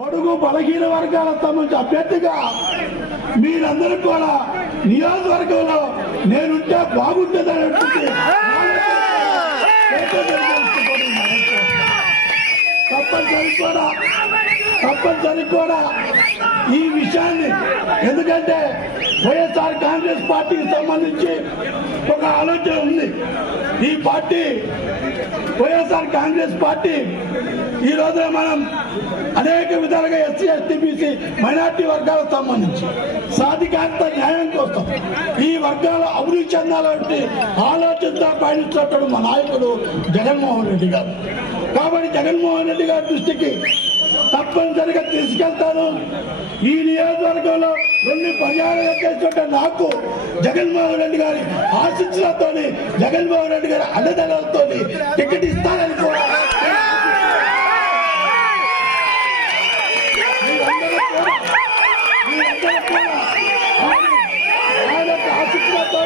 పొడుగు బలహీన వర్గాల సంబంధించి అభ్యర్థిగా మీరందరూ కూడా నియోజకవర్గంలో నేనుంటే బాగుంటుందని తప్పనిసరి కూడా ఈ విషయాన్ని, ఎందుకంటే వైఎస్ఆర్ కాంగ్రెస్ పార్టీకి సంబంధించి ఒక ఆలోచన ఉంది. ఈ పార్టీ వైఎస్ఆర్ కాంగ్రెస్ పార్టీ ఈ రోజున మనం అనేక విధాలుగా ఎస్సీ ఎస్టీ బీసీ మైనార్టీ వర్గాలకు సంబంధించి సాధికారత న్యాయం కోసం ఈ వర్గాలు అభివృద్ధి చెందాలంటే ఆలోచనతో పయనిస్తున్నప్పుడు మా నాయకుడు జగన్మోహన్ రెడ్డి గారు. కాబట్టి జగన్మోహన్ రెడ్డి గారి దృష్టికి తప్పనిసరిగా తీసుకెళ్తాను. ఈ నియోజకవర్గంలో 2 పర్యాలు చేస్తుంటే నాకు జగన్మోహన్ రెడ్డి గారి ఆశీస్సులతో, జగన్మోహన్ రెడ్డి గారి అండదండలతో టికెట్ ఇస్తానని కూడా ఆయన ఆశీస్సులతో